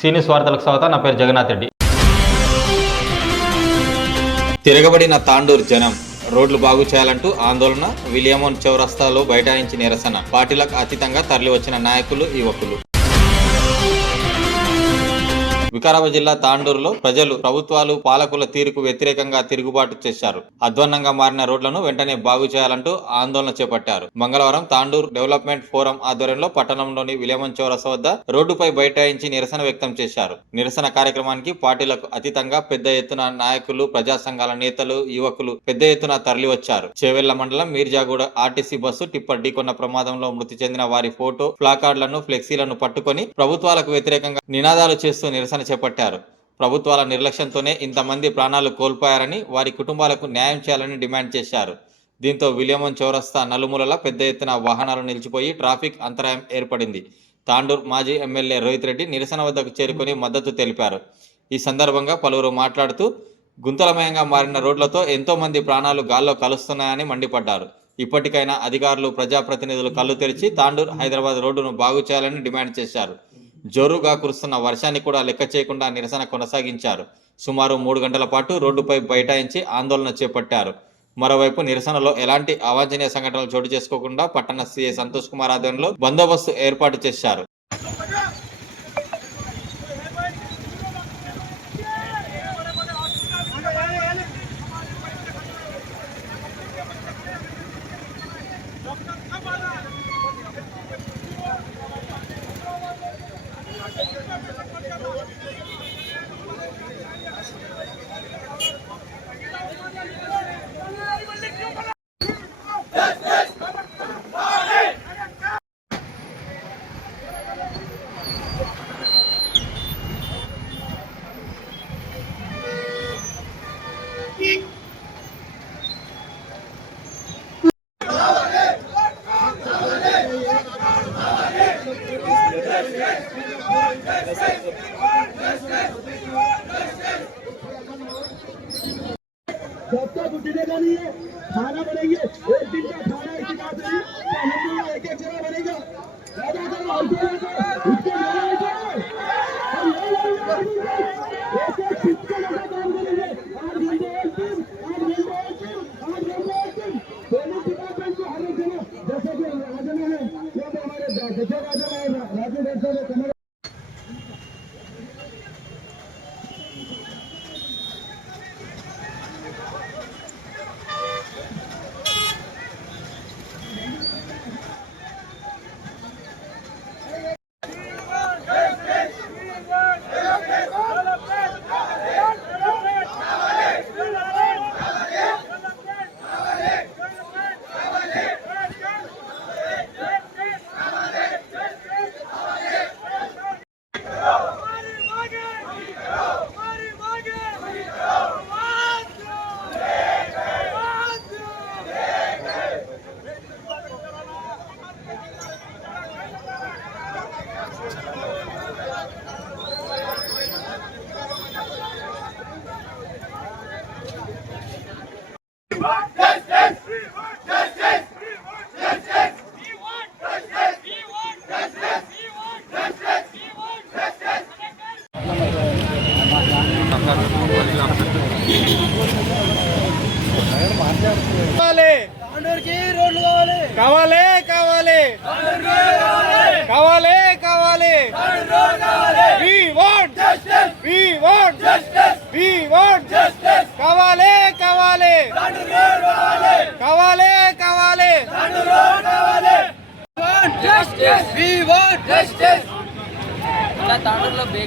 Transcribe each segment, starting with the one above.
సీనియస్ వార్తలకు స్వాగతం నా పేరు జగన్నాథ్ రెడ్డి. తిరగబడిన తాండూర్ జనం రోడ్లు బాగు చేయాలంటూ ఆందోళన విలియమోన్ చౌరస్తాలో బైఠాయించి నిరసన. పార్టీలకు అతీతంగా తరలివచ్చిన నాయకులు యువకులు. వికారాబాద్ జిల్లా తాండూరులో ప్రజలు ప్రభుత్వాలు పాలకుల తీరుకు వ్యతిరేకంగా తిరుగుబాటు చేశారు. అధ్వాన్నంగా మారిన రోడ్లను వెంటనే బాగు చేయాలంటూ ఆందోళన చేపట్టారు. మంగళవారం తాండూరు డెవలప్మెంట్ ఫోరం ఆధ్వర్యంలో పట్టణంలోని విలేమన్ చౌరస వద్ద రోడ్డుపై బైఠాయించి నిరసన వ్యక్తం చేశారు. నిరసన కార్యక్రమానికి పార్టీలకు అతీతంగా పెద్ద ఎత్తున నాయకులు ప్రజా సంఘాల నేతలు యువకులు పెద్ద ఎత్తున తరలివచ్చారు. చేవెళ్ళ మండలం మీర్జాగూడ ఆర్టీసీ బస్సు టిప్పర్ ఢీకొన్న ప్రమాదంలో మృతి చెందిన వారి ఫోటో ప్లాకార్డులను ఫ్లెక్సీలను పట్టుకొని ప్రభుత్వాలకు వ్యతిరేకంగా నినాదాలు చేస్తూ నిరసన చేపట్టారు. ప్రభుత్వాల నిర్లక్ష్యంతోనే ఇంతమంది ప్రాణాలు కోల్పోయారని వారి కుటుంబాలకు న్యాయం చేయాలని డిమాండ్ చేశారు. దీంతో విలియమన్ చౌరస్తా నలుమూలల పెద్ద ఎత్తున వాహనాలు నిలిచిపోయి ట్రాఫిక్ అంతరాయం ఏర్పడింది. తాండూర్ మాజీ ఎమ్మెల్యే రోహిత్ రెడ్డి నిరసన వద్దకు చేరుకొని మద్దతు తెలిపారు. ఈ సందర్భంగా పలువురు మాట్లాడుతూ గుంతలమయంగా మారిన రోడ్లతో ఎంతోమంది ప్రాణాలు గాల్లో కలుస్తున్నాయని మండిపడ్డారు. ఇప్పటికైనా అధికారులు ప్రజాప్రతినిధులు కళ్ళు తెరిచి తాండూర్ హైదరాబాద్ రోడ్డును బాగు చేయాలని డిమాండ్ చేశారు. జోరుగా కురుస్తున్న వర్షాన్ని కూడా లెక్క చేయకుండా నిరసన కొనసాగించారు. సుమారు మూడు గంటల పాటు రోడ్డుపై బైఠాయించి ఆందోళన చేపట్టారు. మరోవైపు నిరసనలో ఎలాంటి అవాంఛనీయ సంఘటనలు చోటు చేసుకోకుండా పట్టణ సీఏ సంతోష్ కుమార్ ఆధ్వర్యంలో బందోబస్తు ఏర్పాటు చేశారు.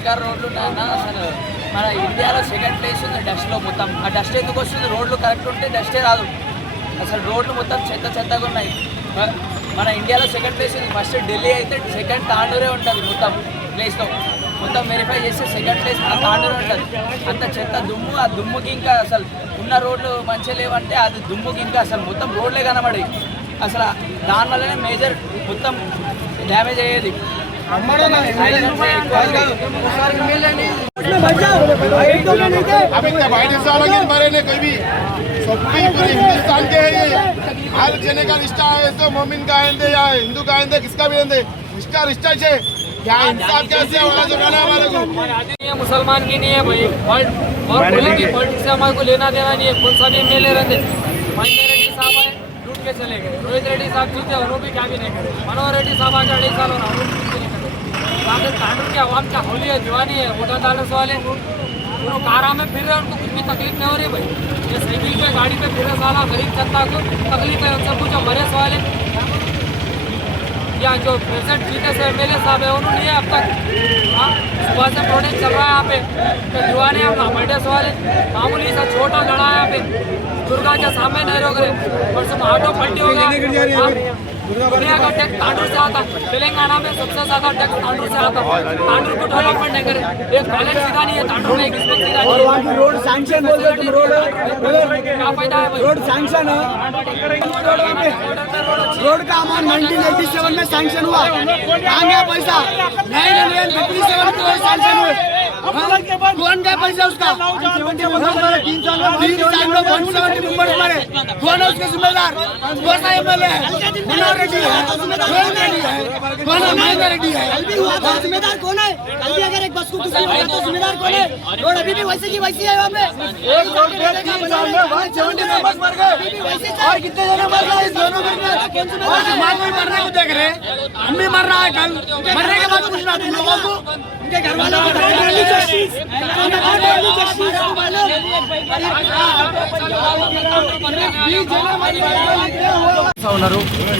బేకార్ రోడ్లు ఉన్నాయన్న అసలు మన ఇండియాలో సెకండ్ ప్లేస్ ఉంది డస్ట్లో మొత్తం. ఆ డస్ట్ ఎందుకు వస్తుంది? రోడ్లు కరెక్ట్ ఉంటే డస్టే రాదు. అసలు రోడ్లు మొత్తం చెత్త చెత్తగా ఉన్నాయి. మన ఇండియాలో సెకండ్ ప్లేస్ ఉంది. ఫస్ట్ ఢిల్లీ అయితే సెకండ్ తాండూరే ఉంటుంది మొత్తం ప్లేస్లో మొత్తం వెరిఫై చేస్తే సెకండ్ ప్లేస్ మన తాండూరే ఉంటుంది. అంత చెత్త దుమ్ము ఆ దుమ్ముకి ఇంకా అసలు ఉన్న రోడ్లు మంచిగా లేవంటే అది దుమ్ముకి ఇంకా అసలు మొత్తం రోడ్లే కనబడి అసలు దానివల్లనే మేజర్ మొత్తం డ్యామేజ్ అయ్యేది. हर है हिंदू का किसका भी रिश्ता क्या मुसलमान की नहीं है भाई और और पॉलिटिक्स से हमारे को लेना देना नहीं है कौन सा भी ए रहते चले गए रोहित रेड्डी साहब जीते और वो भी क्या। भी नहीं करे मनोहर रेड्डी साहब आके अढ़ाई साल हो की आवाम क्या होली है दीवानी है वोटर डालर्स वाले। वो कारा में फिर रहे उनको कुछ भी तकलीफ़ नहीं हो रही भाई। ये साइकिल पे गाड़ी पे फिर साला गरीब जनता को तकलीफ़ है उनसे पूछो मरे सवाल है। या जो प्रेजेंट जीते से एम साहब है उन्होंने नहीं अब तक हाँ सुबह से प्रोटेस्ट चल रहा है यहाँ पे। तो दीवाने हम बैठे सवाल मामूली सा छोटा लड़ा है यहाँ पे। दुर्गा के सामने नहीं रोक रहे। और सब ऑटो पलटी हो गया। दुनिया का टैक्स तांडूर से आता तेलंगाना में सबसे ज्यादा टैक्स तांडूर से आता तांडूर को डेवलपमेंट नहीं करे एक कॉलेज सीधा नहीं है तांडूर में एक स्कूल सीधा नहीं है वहाँ की रोड सैंक्शन बोल रहे तुम रोड क्या फायदा है भाई? रोड सैंक्शन है। रोड का अमाउंट 1987 में सैंक्शन हुआ। कहाँ गया पैसा। नहीं हाँ, कौन गया पैसा उसका। तीन साल में वन सेवेंटी मेंबर्स मरे कौन है उसके जिम्मेदार। कौन सा एम एल है। रेड्डी है। रोहित रेड्डी है। कौन महेंद्र रेड्डी है जिम्मेदार कौन है? कल भी अगर एक बस को कुछ होगा तो जिम्मेदार कौन है? रोड अभी भी वैसे की वैसी है वहाँ एक रोड पे तीन साल में वन सेवेंटी मेंबर्स मर गए। और कितने जने मर गए? इस दोनों में और समाज में मरने को देख रहे हम भी मर रहा है कल। मरने के बाद पूछना तुम लोगों उनके घर वालों को डेली जस्टिस डेली जस्टिस చేస్తూ ఉన్నారు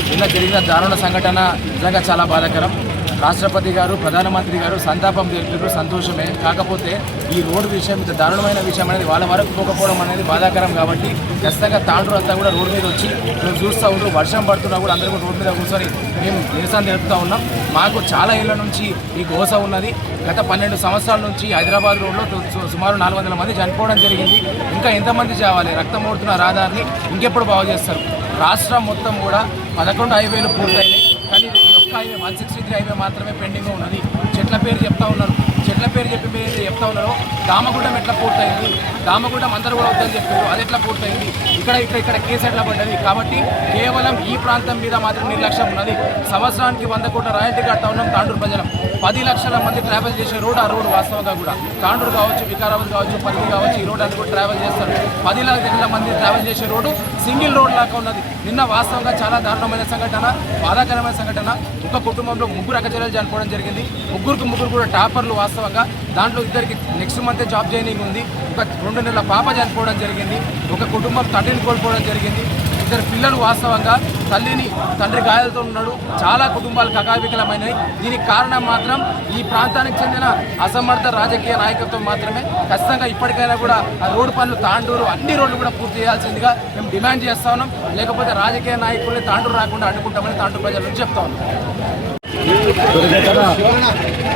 నిన్న జరిగిన దారుణ సంఘటన నిజంగా చాలా బాధాకరం రాష్ట్రపతి గారు ప్రధానమంత్రి గారు సంతాపం తెలిపారు. సంతోషమే. కాకపోతే ఈ రోడ్డు విషయం ఇంత దారుణమైన విషయం అనేది వాళ్ళ వరకు పోకపోవడం అనేది బాధాకరం కాబట్టి ఖచ్చితంగా తాండ్రు అంతా కూడా రోడ్డు మీద వచ్చి మేము చూస్తూ ఉంటారు వర్షం పడుతున్నా కూడా అందరూ కూడా రోడ్డు మీద కూర్చొని మేము నిరసన తెలుపుతూ ఉన్నాం. మాకు చాలా ఏళ్ళ నుంచి ఈ గోస ఉన్నది. గత పన్నెండు సంవత్సరాల నుంచి హైదరాబాద్ రోడ్లో సు- సుమారు నాలుగు వందల మంది చనిపోవడం జరిగింది. ఇంకా ఎంతమంది చావాలి? రక్తం ఓడుతున్న రహదారిని ఇంకెప్పుడు బాగు చేస్తారు? రాష్ట్రం మొత్తం కూడా పదకొండు హైవేలు పూర్తయినాయి. కానీ ఒక్క highway one sixty three highway మాత్రమే పెండింగ్ ఉన్నది. చెట్ల పేరు చెప్తా ఉన్నారు. చెట్ల పేరు చెప్పి మీరు చెప్తా ఉన్నారు దామగుండం ఎట్లా పూర్తయింది? దామగుండం అందరూ కూడా వద్దని చెప్పారు. అది ఎట్లా పూర్తయింది? ఇక్కడ ఇక్కడ ఇక్కడ కేసు ఎట్లా పడ్డది? కాబట్టి కేవలం ఈ ప్రాంతం మీద మాత్రం నిర్లక్ష్యం ఉన్నది. సంవత్సరానికి వంద కోట్ల రాయల్టీ కడతా ఉన్నాం తాండూరు ప్రజలం. పది లక్షల మంది ట్రావెల్ చేసే రోడ్ ఆ రోడ్ వాస్తవంగా కూడా. తాండూరు కావచ్చు వికారాబాద్ కావచ్చు పరిధి కావచ్చు ఈ రోడ్ అంతా కూడా ట్రావెల్ చేస్తారు. పది లక్షల మంది ట్రావెల్ చేసే రోడ్డు సింగిల్ రోడ్ లాగా ఉన్నది. నిన్న వాస్తవంగా చాలా దారుణమైన సంఘటన బాధాకరమైన సంఘటన. ఒక కుటుంబంలో ముగ్గురు అక్కచెల్లెలు చనిపోవడం జరిగింది. ముగ్గురికి ముగ్గురు కూడా టాపర్లు వాస్తవంగా. దాంట్లో ఇద్దరికి నెక్స్ట్ మంతే జాబ్ జాయినింగ్ ఉంది. ఒక రెండు నెలల పాప చనిపోవడం జరిగింది. ఒక కుటుంబం తండ్రిని కోల్పోవడం జరిగింది. ఇద్దరు పిల్లలు వాస్తవంగా తల్లిని తండ్రి గాయాలతో ఉన్నాడు. చాలా కుటుంబాలు కకావికలమైనవి. దీనికి కారణం మాత్రం ఈ ప్రాంతానికి చెందిన అసమర్థ రాజకీయ నాయకత్వం మాత్రమే. ఖచ్చితంగా ఇప్పటికైనా కూడా ఆ రోడ్డు పనులు తాండూరు అన్ని రోడ్లు కూడా పూర్తి చేయాల్సిందిగా మేము డిమాండ్ చేస్తా ఉన్నాం. లేకపోతే రాజకీయ నాయకుల్ని తాండూరు రాకుండా అడ్డుకుంటామని తాండూరు ప్రజల నుంచి చెప్తా ఉన్నాం.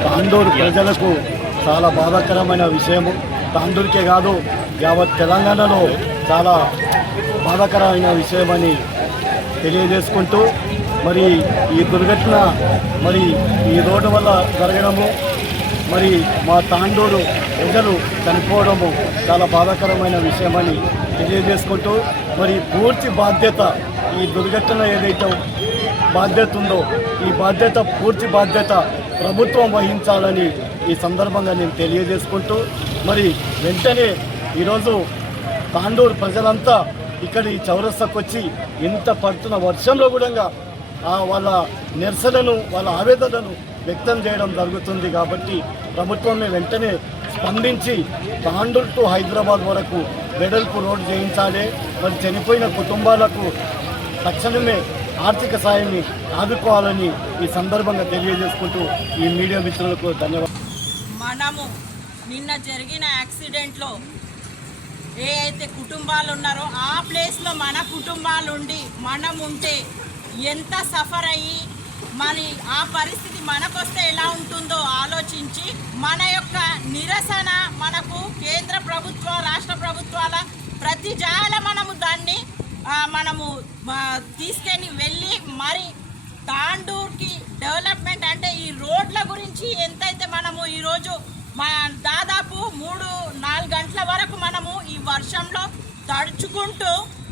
తాండూరు ప్రజలకు చాలా బాధాకరమైన విషయము. తాండూరుకే కాదు యావత్ తెలంగాణలో చాలా బాధాకరమైన విషయమని తెలియజేసుకుంటూ మరి ఈ దుర్ఘటన మరి ఈ రోడ్డు వల్ల జరగడము మరి మా తాండూరు ప్రజలు చనిపోవడము చాలా బాధాకరమైన విషయమని తెలియజేసుకుంటూ మరి పూర్తి బాధ్యత ఈ దుర్ఘటన ఏదైతే బాధ్యత ఉందో ఈ బాధ్యత పూర్తి బాధ్యత ప్రభుత్వం వహించాలని ఈ సందర్భంగా నేను తెలియజేసుకుంటూ మరి వెంటనే ఈరోజు తాండూరు ప్రజలంతా ఇక్కడ ఈ చౌరస్తాకు వచ్చి ఇంత పడుతున్న వర్షంలో కూడా ఆ వాళ్ళ నిరసనను వాళ్ళ ఆవేదనను వ్యక్తం చేయడం జరుగుతుంది కాబట్టి ప్రభుత్వమే వెంటనే స్పందించి తాండూరు టు హైదరాబాద్ వరకు వెడల్పు రోడ్డు చేయించాలి. మరి చనిపోయిన కుటుంబాలకు తక్షణమే ఆర్థిక సాయాన్ని ఆదుకోవాలని ఈ సందర్భంగా తెలియజేసుకుంటూ ఈ మీడియా మిత్రులకు ధన్యవాదాలు. మనము నిన్న జరిగిన యాక్సిడెంట్లో ఏ అయితే కుటుంబాలు ఉన్నారో ఆ ప్లేస్లో మన కుటుంబాలు ఉండి మనం ఉంటే ఎంత సఫర్ అయ్యి మరి ఆ పరిస్థితి మనకొస్తే ఎలా ఉంటుందో ఆలోచించి మన యొక్క నిరసన మనకు కేంద్ర ప్రభుత్వ రాష్ట్ర ప్రభుత్వాల ప్రతి జాల మనము దాన్ని మనము ఆ, తీసుకొని వెళ్ళి మరి తాండూర్కి డెవలప్మెంట్ అంటే ఈ రోడ్ల గురించి ఎంతైతే మనము ఈరోజు మా దాదాపు మూడు నాలుగు గంటల వరకు మనము ఈ వర్షంలో తడుచుకుంటూ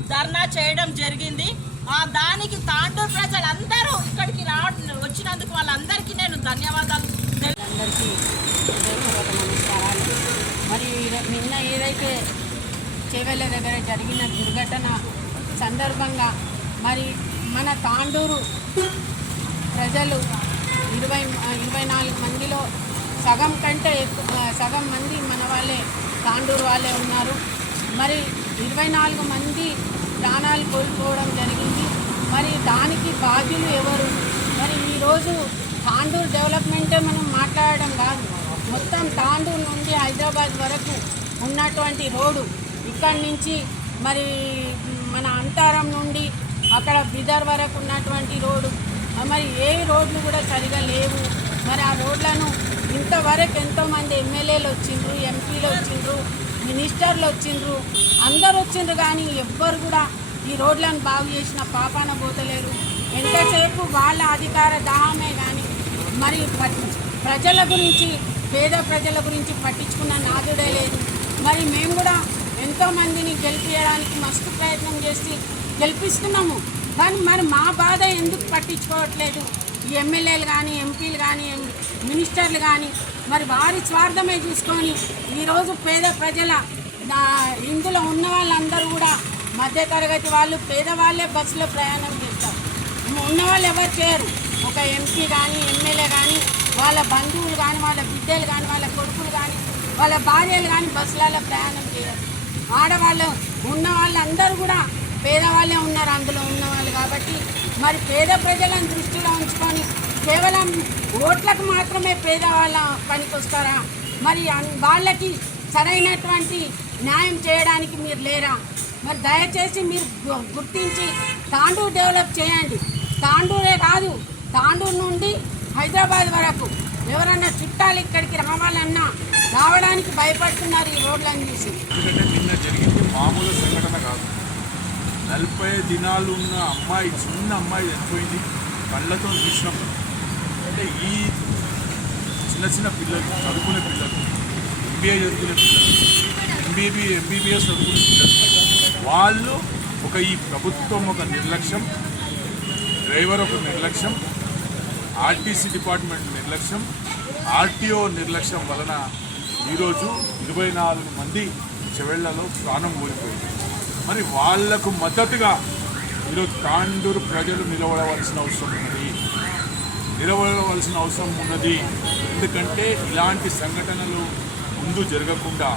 ధర్నా చేయడం జరిగింది. ఆ దానికి తాండూరు ప్రజలందరూ ఇక్కడికి రా వచ్చినందుకు వాళ్ళందరికీ నేను ధన్యవాదాలు అందరికీ మరి నిన్న ఏదైతే చేవెళ్ళ దగ్గర జరిగిన దుర్ఘటన సందర్భంగా మరి మన తాండూరు ప్రజలు ఇరవై ఇరవై నాలుగు మందిలో సగం కంటే ఎక్కువ సగం మంది మన వాళ్ళే తాండూరు వాళ్ళే ఉన్నారు. మరి ఇరవై నాలుగు మంది ప్రాణాలు కోల్పోవడం జరిగింది. మరి దానికి బాధ్యులు ఎవరు? మరి ఈరోజు తాండూరు డెవలప్మెంటే మనం మాట్లాడడం కాదు. మొత్తం తాండూరు నుండి హైదరాబాద్ వరకు ఉన్నటువంటి రోడ్డు ఇక్కడి నుంచి మరి మన అంతారం నుండి అక్కడ బిదర్ వరకు ఉన్నటువంటి రోడ్డు. మరి ఏ రోడ్లు కూడా సరిగా లేవు. మరి ఆ రోడ్లను ఇంతవరకు ఎంతోమంది ఎమ్మెల్యేలు వచ్చిండ్రు ఎంపీలు వచ్చిండ్రు మినిస్టర్లు వచ్చిండ్రు అందరు వచ్చిండ్రు కానీ ఎవ్వరు కూడా ఈ రోడ్లను బాగు చేసిన పాపాన పోతలేరు. ఎంతసేపు వాళ్ళ అధికార దాహమే కానీ మరి ప్రజల గురించి పేద ప్రజల గురించి పట్టించుకున్న నాదుడే లేదు. మరి మేము కూడా ఎంతోమందిని గెలిపించడానికి మస్తు ప్రయత్నం చేసి గెలిపిస్తున్నాము. కానీ మరి మా బాధ ఎందుకు పట్టించుకోవట్లేదు? ఎమ్మెల్యేలు కానీ ఎంపీలు కానీ మినిస్టర్లు కానీ మరి వారి స్వార్థమే చూసుకొని ఈరోజు పేద ప్రజల నా- ఇందులో ఉన్న వాళ్ళందరూ కూడా మధ్యతరగతి వాళ్ళు పేదవాళ్ళే బస్సులో ప్రయాణం చేస్తారు. ఉన్న వాళ్ళు ఎవరు చేయరు. ఒక ఎంపీ కానీ ఎమ్మెల్యే కానీ వాళ్ళ బంధువులు కానీ వాళ్ళ బిడ్డలు కానీ వాళ్ళ కొడుకులు కానీ వాళ్ళ భార్యలు కానీ బస్సులలో ప్రయాణం చేయరు. ఆడవాళ్ళు ఉన్న వాళ్ళందరూ కూడా పేదవాళ్ళే ఉన్నారు అందులో ఉన్నవాళ్ళు కాబట్టి మరి పేద ప్రజలను దృష్టిలో కేవలం ఓట్లకు మాత్రమే పేదవాళ్ళ పనికి వస్తారా మరి వాళ్ళకి సరైనటువంటి న్యాయం చేయడానికి మీరు లేరా? మరి దయచేసి మీరు గుర్తించి తాండూరు డెవలప్ చేయండి. తాండూరే కాదు తాండూరు నుండి హైదరాబాద్ వరకు. ఎవరన్నా చుట్టాలు ఇక్కడికి రావాలన్నా రావడానికి భయపడుతున్నారు ఈ రోడ్లను చూసి. ఎందుకంటే నిన్న జరిగింది? మామూలు సంఘటన కాదు. నలభై దినాలు ఉన్న అమ్మాయి చిన్న అమ్మాయి చనిపోయింది. కళ్ళతో చూసినాం. అంటే ఈ చిన్న చిన్న పిల్లలు చదువుకునే పిల్లలు ఎంబీఏ చదువుకునే పిల్లలు ఎంబీబీ ఎంబీబీఎస్ చదువుకునే పిల్లలు వాళ్ళు ఒక ఈ ప్రభుత్వం ఒక నిర్లక్ష్యం డ్రైవర్ ఒక నిర్లక్ష్యం ఆర్టీసీ డిపార్ట్మెంట్ నిర్లక్ష్యం ఆర్టీఓ నిర్లక్ష్యం వలన ఈరోజు ఇరవై నాలుగు మంది చెవెళ్ళలో ప్రాణం కోల్పోయింది. మరి వాళ్ళకు మద్దతుగా ఈరోజు తాండూరు ప్రజలు నిలబడవలసిన అవసరం ఉంది. నిలబడవలసిన అవసరం ఉన్నది. ఎందుకంటే ఇలాంటి సంఘటనలు ముందు జరగకుండా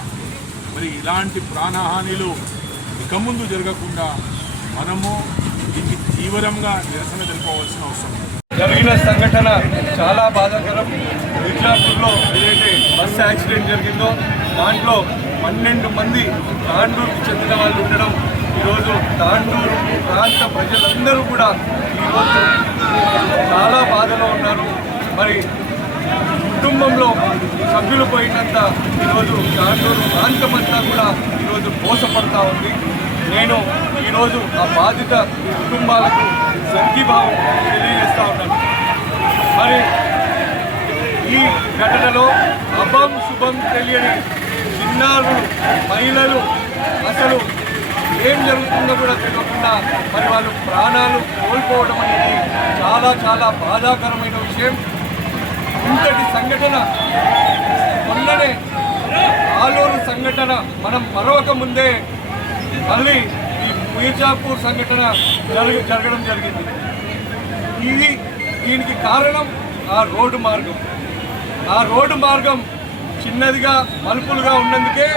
మరి ఇలాంటి ప్రాణహానిలు ఇక ముందు జరగకుండా మనము దీనికి తీవ్రంగా నిరసన తెలుపవలసిన అవసరం జరిగిన సంఘటన చాలా బాధాకరం. మిర్జాపూర్లో ఏదైతే బస్సు యాక్సిడెంట్ జరిగిందో దాంట్లో పన్నెండు మంది తాండూరుకి చెందిన వాళ్ళు ఉండడం ఈరోజు తాండూరు ప్రాంత ప్రజలందరూ కూడా చాలా బాధలో ఉన్నారు. మరి కుటుంబంలో సభ్యులు పోయినంత ఈరోజు దాంట్లో ప్రాంతమంతా కూడా ఈరోజు మోసపడతా ఉంది. నేను ఈరోజు ఆ బాధిత కుటుంబాలకు సంఘీభావం తెలియజేస్తూ ఉన్నాను. మరి ఈ ఘటనలో అభం శుభం తెలియని చిన్నారులు మహిళలు అసలు ఏం జరుగుతుందో కూడా తెలియకుండా మరి వాళ్ళు ప్రాణాలు కోల్పోవడం అనేది చాలా చాలా బాధాకరమైన విషయం. ఇంతటి సంఘటన మొన్ననే ఆలూరు సంఘటన మనం మరొక ముందే మళ్ళీ ఈ మీర్జాపూర్ సంఘటన జరగ జరగడం జరిగింది. ఇది దీనికి కారణం ఆ రోడ్డు మార్గం. ఆ రోడ్డు మార్గం చిన్నదిగా మలుపులుగా ఉన్నందుకే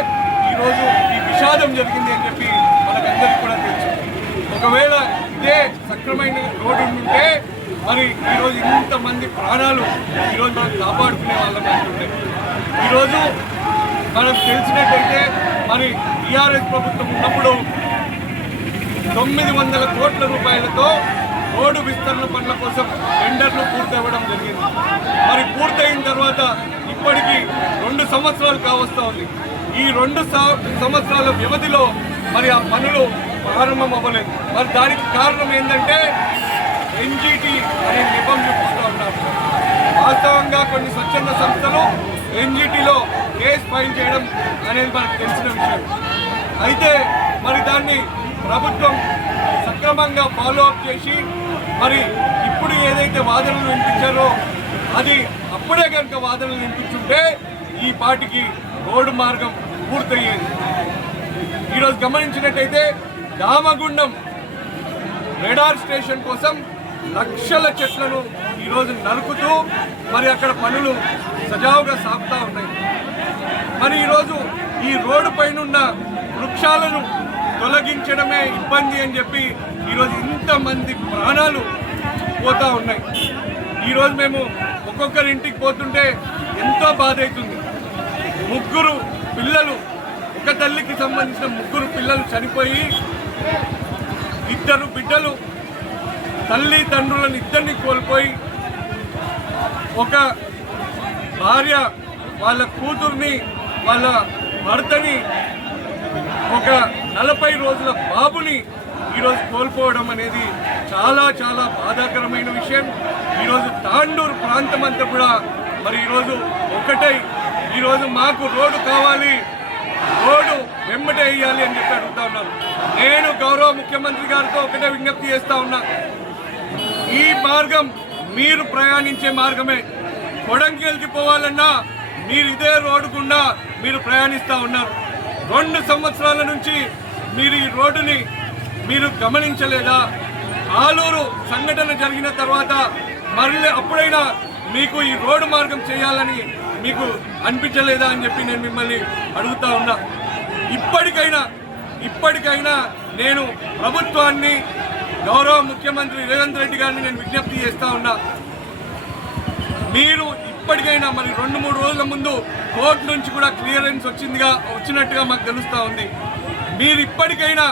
ఈరోజు ఈ విషాదం జరిగింది అని చెప్పి మనకందరికీ కూడా తెలుసు. ఒకవేళ ఇదే సక్రమైన రోడ్డు ఉంటే మరి ఈరోజు ఇంతమంది ప్రాణాలు ఈరోజు మనం కాపాడుకునే వాళ్ళం అనుకుంటాయి ఈరోజు మనం తెలిసినట్టయితే మరి టీఆర్ఎస్ ప్రభుత్వం ఉన్నప్పుడు తొమ్మిది వందల కోట్ల రూపాయలతో రోడ్డు విస్తరణ పనుల కోసం టెండర్లు పూర్తవ్వడం జరిగింది. మరి పూర్తయిన తర్వాత ఇప్పటికీ రెండు సంవత్సరాలు కావస్తా ఉంది. ఈ రెండు సంవత్సరాల వ్యవధిలో మరి ఆ పనులు ప్రారంభం అవ్వలేదు మరి దానికి కారణం ఏంటంటే ఎన్జిటి అనే నిపం చూపిస్తూ ఉన్నారు. వాస్తవంగా కొన్ని స్వచ్ఛంద సంస్థలు ఎన్జిటిలో కేసు ఫైల్ చేయడం అనేది మనకు తెలిసిన విషయం. అయితే మరి దాన్ని ప్రభుత్వం సక్రమంగా ఫాలో అప్ చేసి మరి ఇప్పుడు ఏదైతే వాదనలు వినిపించారో అది అప్పుడే కనుక వాదనలు వినిపించుంటే ఈ పాటికి రోడ్డు మార్గం పూర్తయ్యేది. ఈరోజు గమనించినట్టయితే దామగుండం రెడార్ స్టేషన్ కోసం లక్షల చెట్లను ఈరోజు నరుకుతూ మరి అక్కడ పనులు సజావుగా సాగుతూ ఉన్నాయి. మరి ఈరోజు ఈ రోడ్డు పైన వృక్షాలను తొలగించడమే ఇబ్బంది అని చెప్పి ఈరోజు ఇంతమంది ప్రాణాలు పోతూ ఉన్నాయి. ఈరోజు మేము ఒక్కొక్కరి ఇంటికి పోతుంటే ఎంతో బాధ అవుతుంది ముగ్గురు పిల్లలు ఒక తల్లికి సంబంధించిన ముగ్గురు పిల్లలు చనిపోయి ఇద్దరు బిడ్డలు తల్లి తండ్రులను ఇద్దరిని కోల్పోయి ఒక భార్య వాళ్ళ కూతుర్ని వాళ్ళ భర్తని ఒక నలభై రోజుల బాబుని ఈరోజు కోల్పోవడం అనేది చాలా చాలా బాధాకరమైన విషయం. ఈరోజు తాండూరు ప్రాంతం అంతా కూడా మరి ఈరోజు ఒకటై. ఈరోజు మాకు రోడ్డు కావాలి. రోడ్డు వెంబటే వేయాలి అని చెప్పి అడుగుతా ఉన్నాను నేను గౌరవ ముఖ్యమంత్రి గారితో ఒకటే విజ్ఞప్తి చేస్తా ఉన్నా. ఈ మార్గం మీరు ప్రయాణించే మార్గమే. కొడంగల్కి పోవాలన్నా మీరు ఇదే రోడ్డు గుండా మీరు ప్రయాణిస్తూ ఉన్నారు. రెండు సంవత్సరాల నుంచి మీరు ఈ రోడ్డుని మీరు గమనించలేదా? ఆలూరు సంఘటన జరిగిన తర్వాత మళ్ళీ అప్పుడైనా మీకు ఈ రోడ్డు మార్గం చేయాలని మీకు అనిపించలేదా అని చెప్పి నేను మిమ్మల్ని అడుగుతా ఉన్నా. ఇప్పటికైనా ఇప్పటికైనా నేను ప్రభుత్వాన్ని గౌరవ ముఖ్యమంత్రి రేవంత్ రెడ్డి గారిని నేను విజ్ఞప్తి చేస్తా ఉన్నా. మీరు ఇప్పటికైనా మరి రెండు మూడు రోజుల ముందు కోర్టు నుంచి కూడా క్లియరెన్స్ వచ్చిందిగా వచ్చినట్టుగా మాకు తెలుస్తూ ఉంది. మీరు ఇప్పటికైనా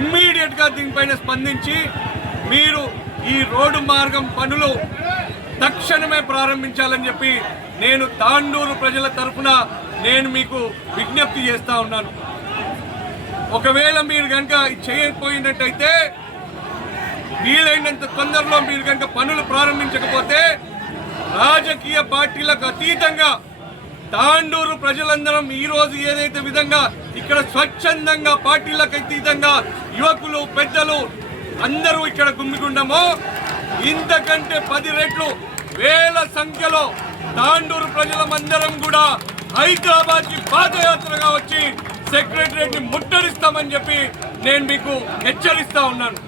ఇమ్మీడియట్గా దీనిపైన స్పందించి మీరు ఈ రోడ్డు మార్గం పనులు తక్షణమే ప్రారంభించాలని చెప్పి నేను తాండూరు ప్రజల తరఫున నేను మీకు విజ్ఞప్తి చేస్తా ఉన్నాను. ఒకవేళ మీరు కనుక చేయకపోయినట్టయితే వీలైనంత తొందరలో మీరు కనుక పనులు ప్రారంభించకపోతే రాజకీయ పార్టీలకు అతీతంగా తాండూరు ప్రజలందరం ఈ రోజు ఏదైతే విధంగా ఇక్కడ స్వచ్ఛందంగా పార్టీలకు అతీతంగా యువకులు పెద్దలు అందరూ ఇక్కడ గుమ్మికుండము ఇంతకంటే పది రెట్లు వేల సంఖ్యలో తాండూరు ప్రజలమందరం కూడా హైదరాబాద్కి పాదయాత్రగా వచ్చి సెక్రటరియట్ని ముట్టడిస్తామని చెప్పి నేను మీకు హెచ్చరిస్తా ఉన్నాను.